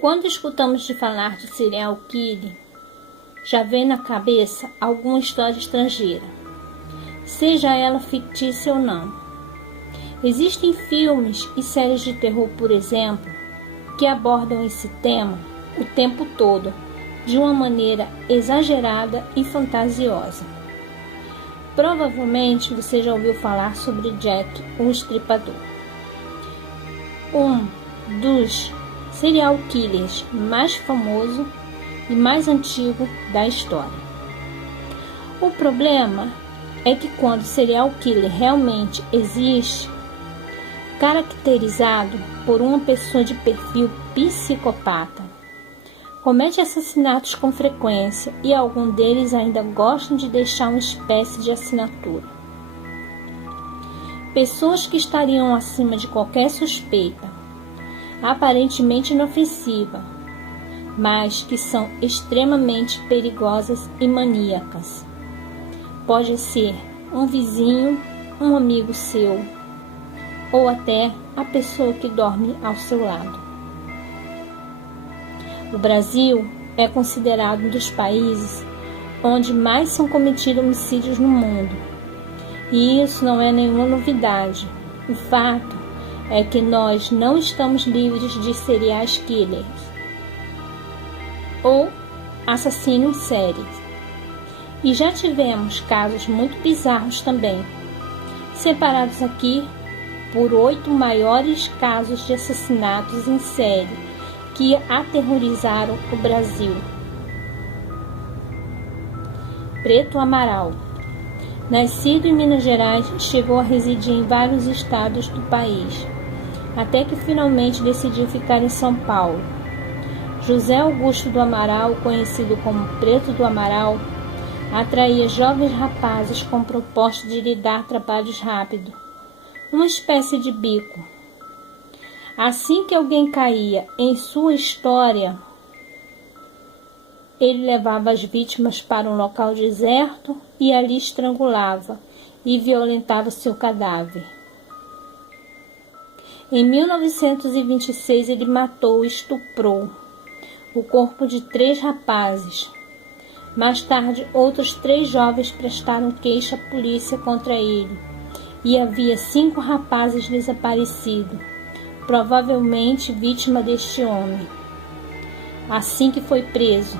Quando escutamos de falar de serial killer, já vem na cabeça alguma história estrangeira, seja ela fictícia ou não. Existem filmes e séries de terror, por exemplo, que abordam esse tema o tempo todo, de uma maneira exagerada e fantasiosa. Provavelmente você já ouviu falar sobre Jack, o Estripador, um dos serial killers mais famoso e mais antigo da história. O problema é que quando o serial killer realmente existe, caracterizado por uma pessoa de perfil psicopata, comete assassinatos com frequência e alguns deles ainda gostam de deixar uma espécie de assinatura. Pessoas que estariam acima de qualquer suspeita, aparentemente inofensiva, mas que são extremamente perigosas e maníacas. Pode ser um vizinho, um amigo seu, ou até a pessoa que dorme ao seu lado. O Brasil é considerado um dos países onde mais são cometidos homicídios no mundo. E isso não é nenhuma novidade. O fato é que nós não estamos livres de serial killers ou assassinos sérios. E já tivemos casos muito bizarros também, separados aqui por 8 maiores casos de assassinatos em série que aterrorizaram o Brasil. Preto Amaral, nascido em Minas Gerais, chegou a residir em vários estados do país, até que finalmente decidiu ficar em São Paulo. José Augusto do Amaral, conhecido como Preto do Amaral, atraía jovens rapazes com proposta de lhe dar trabalhos rápidos, uma espécie de bico. Assim que alguém caía em sua história, ele levava as vítimas para um local deserto e ali estrangulava e violentava seu cadáver. Em 1926, ele matou e estuprou o corpo de 3 rapazes. Mais tarde, outros 3 jovens prestaram queixa à polícia contra ele e havia 5 rapazes desaparecidos, provavelmente vítima deste homem. Assim que foi preso,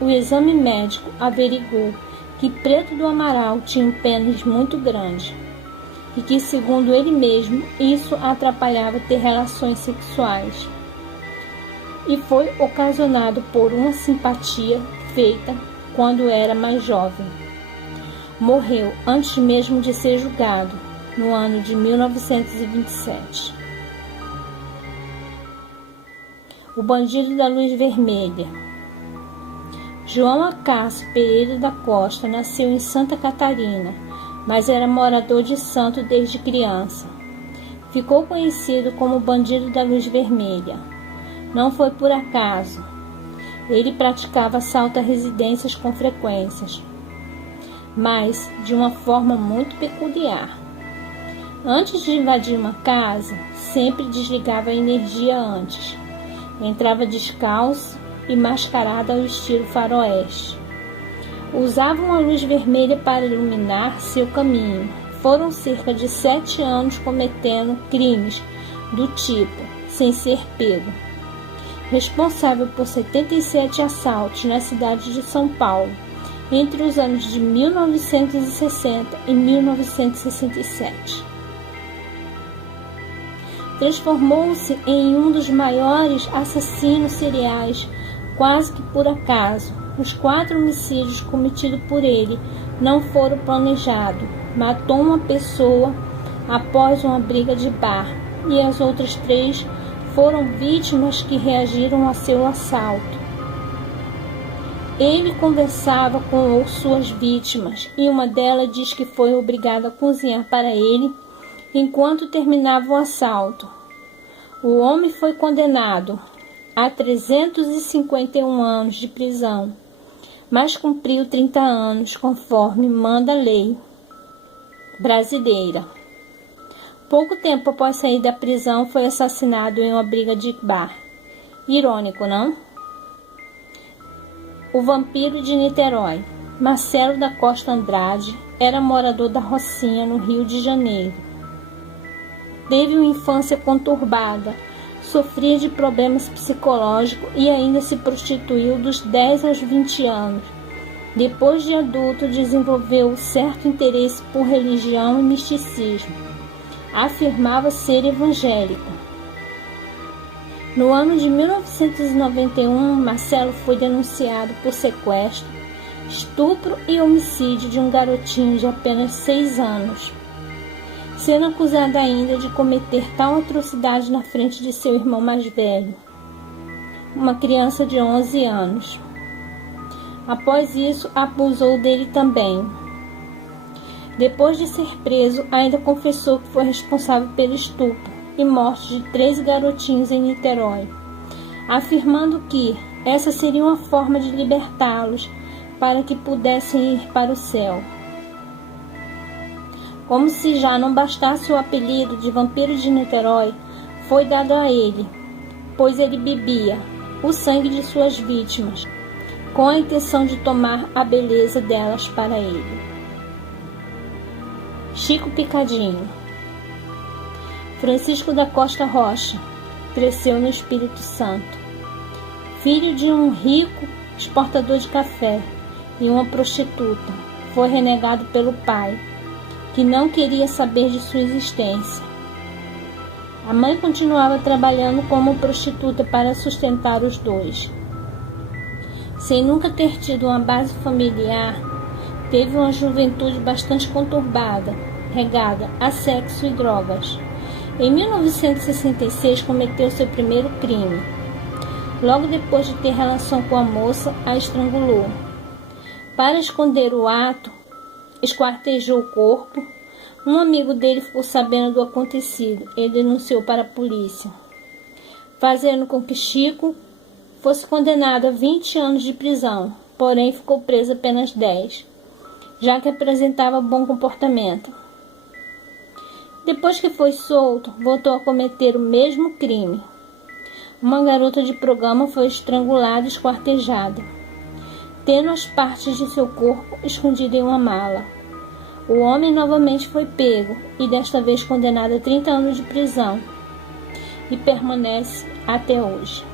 o exame médico averigou que Preto do Amaral tinha um pênis muito grande e que, segundo ele mesmo, isso atrapalhava ter relações sexuais e foi ocasionado por uma simpatia feita quando era mais jovem. Morreu antes mesmo de ser julgado, no ano de 1927. O bandido da luz vermelha. João Acácio Pereira da Costa nasceu em Santa Catarina, mas era morador de Santo desde criança. Ficou conhecido como bandido da luz vermelha. Não foi por acaso. Ele praticava assalto a residências com frequências, mas de uma forma muito peculiar. Antes de invadir uma casa, sempre desligava a energia antes. Entrava descalço e mascarado ao estilo faroeste. Usava uma luz vermelha para iluminar seu caminho. Foram cerca de 7 anos cometendo crimes do tipo, sem ser pego. Responsável por 77 assaltos na cidade de São Paulo, entre os anos de 1960 e 1967. Transformou-se em um dos maiores assassinos seriais, quase que por acaso. Os 4 homicídios cometidos por ele não foram planejados. Matou uma pessoa após uma briga de bar e as outras 3 foram vítimas que reagiram a seu assalto. Ele conversava com suas vítimas e uma delas diz que foi obrigada a cozinhar para ele enquanto terminava o assalto. O homem foi condenado a 351 anos de prisão, mas cumpriu 30 anos, conforme manda a lei brasileira. Pouco tempo após sair da prisão, foi assassinado em uma briga de bar. Irônico, não? O vampiro de Niterói. Marcelo da Costa Andrade era morador da Rocinha, no Rio de Janeiro. Teve uma infância conturbada, sofria de problemas psicológicos e ainda se prostituiu dos 10 aos 20 anos. Depois de adulto, desenvolveu certo interesse por religião e misticismo. Afirmava ser evangélico. No ano de 1991, Marcelo foi denunciado por sequestro, estupro e homicídio de um garotinho de apenas 6 anos, sendo acusado ainda de cometer tal atrocidade na frente de seu irmão mais velho, uma criança de 11 anos. Após isso, abusou dele também. Depois de ser preso, ainda confessou que foi responsável pelo estupro e morte de 3 garotinhos em Niterói, afirmando que essa seria uma forma de libertá-los para que pudessem ir para o céu. Como se já não bastasse o apelido de vampiro de Niterói, foi dado a ele, pois ele bebia o sangue de suas vítimas, com a intenção de tomar a beleza delas para ele. Chico Picadinho. Francisco da Costa Rocha cresceu no Espírito Santo. Filho de um rico exportador de café e uma prostituta, foi renegado pelo pai, que não queria saber de sua existência. A mãe continuava trabalhando como prostituta para sustentar os dois. Sem nunca ter tido uma base familiar, teve uma juventude bastante conturbada, regada a sexo e drogas. Em 1966, cometeu seu primeiro crime. Logo depois de ter relação com a moça, a estrangulou. Para esconder o ato, esquartejou o corpo. Um amigo dele ficou sabendo do acontecido e denunciou para a polícia, fazendo com que Chico fosse condenado a 20 anos de prisão, porém ficou preso apenas 10, já que apresentava bom comportamento. Depois que foi solto, voltou a cometer o mesmo crime. Uma garota de programa foi estrangulada e esquartejada, tendo as partes de seu corpo escondidas em uma mala. O homem novamente foi pego e desta vez condenado a 30 anos de prisão e permanece até hoje.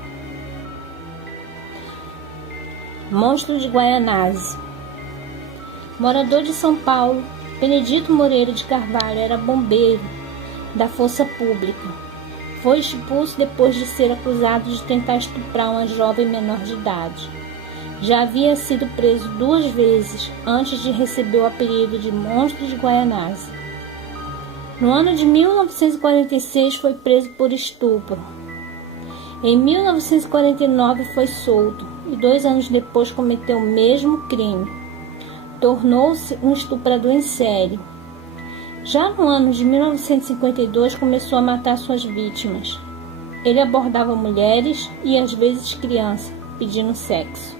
Monstro de Guaianazes. Morador de São Paulo, Benedito Moreira de Carvalho era bombeiro da Força Pública. Foi expulso depois de ser acusado de tentar estuprar uma jovem menor de idade. Já havia sido preso 2 vezes antes de receber o apelido de Monstro de Guaianazes. No ano de 1946 foi preso por estupro. Em 1949 foi solto e 2 anos depois cometeu o mesmo crime. Tornou-se um estuprador em série. Já no ano de 1952 começou a matar suas vítimas. Ele abordava mulheres e às vezes crianças, pedindo sexo.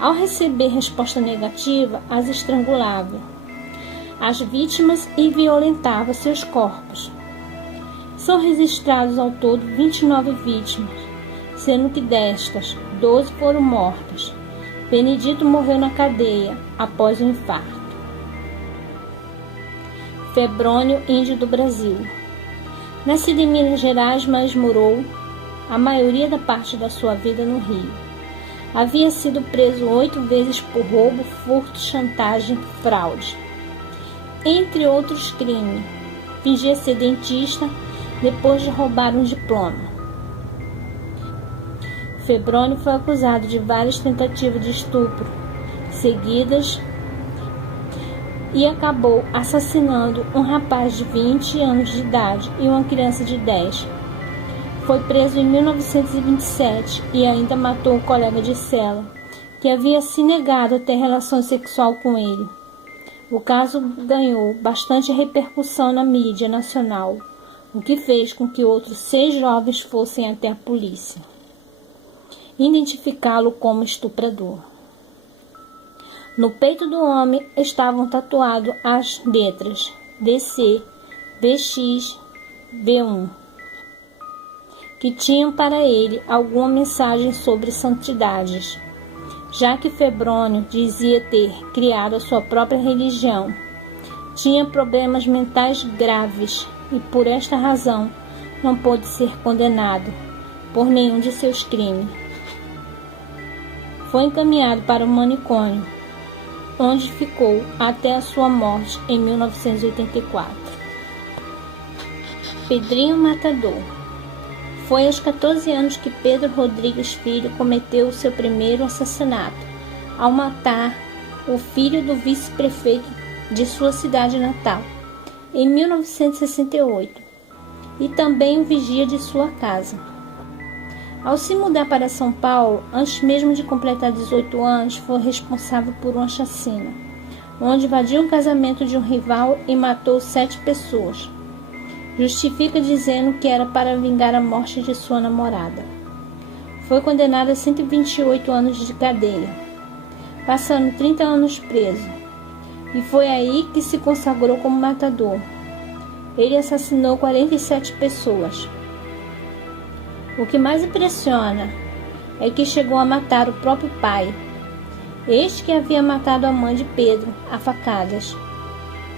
Ao receber resposta negativa, as estrangulava as vítimas e violentava seus corpos. São registrados ao todo 29 vítimas, sendo que destas, 12 foram mortas. Benedito morreu na cadeia após um infarto. Febrônio, índio do Brasil. Nascido em Minas Gerais, mas morou a maioria da parte da sua vida no Rio. Havia sido preso 8 vezes por roubo, furto, chantagem e fraude, entre outros crimes. Fingia ser dentista depois de roubar um diploma. Febrônio foi acusado de várias tentativas de estupro seguidas e acabou assassinando um rapaz de 20 anos de idade e uma criança de 10. Foi preso em 1927 e ainda matou um colega de cela, que havia se negado a ter relação sexual com ele. O caso ganhou bastante repercussão na mídia nacional, o que fez com que outros 6 jovens fossem até a polícia identificá-lo como estuprador. No peito do homem estavam tatuadas as letras DC, VX, V1, que tinham para ele alguma mensagem sobre santidades, já que Febrônio dizia ter criado a sua própria religião. Tinha problemas mentais graves e, por esta razão, não pôde ser condenado por nenhum de seus crimes. Foi encaminhado para o manicômio, onde ficou até a sua morte em 1984. Pedrinho Matador. Foi aos 14 anos que Pedro Rodrigues Filho cometeu o seu primeiro assassinato, ao matar o filho do vice-prefeito de sua cidade natal, em 1968, e também o vigia de sua casa. Ao se mudar para São Paulo, antes mesmo de completar 18 anos, foi responsável por uma chacina, onde invadiu um casamento de um rival e matou 7 pessoas. Justifica dizendo que era para vingar a morte de sua namorada. Foi condenado a 128 anos de cadeia, passando 30 anos preso, e foi aí que se consagrou como matador. Ele assassinou 47 pessoas. O que mais impressiona é que chegou a matar o próprio pai, este que havia matado a mãe de Pedro a facadas.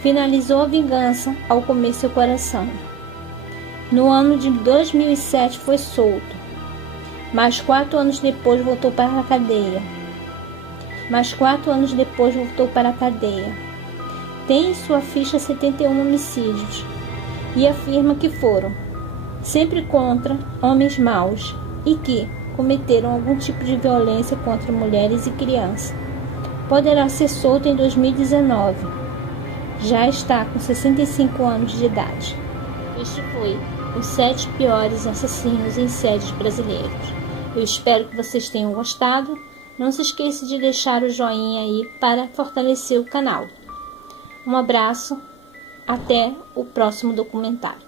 Finalizou a vingança ao comer seu coração. No ano de 2007 foi solto, mas 4 anos depois voltou para a cadeia. Tem em sua ficha 71 homicídios e afirma que foram sempre contra homens maus e que cometeram algum tipo de violência contra mulheres e crianças. Poderá ser solto em 2019. Já está com 65 anos de idade. Este foi os 7 piores assassinos em séries brasileiros. Eu espero que vocês tenham gostado. Não se esqueça de deixar o joinha aí para fortalecer o canal. Um abraço, até o próximo documentário.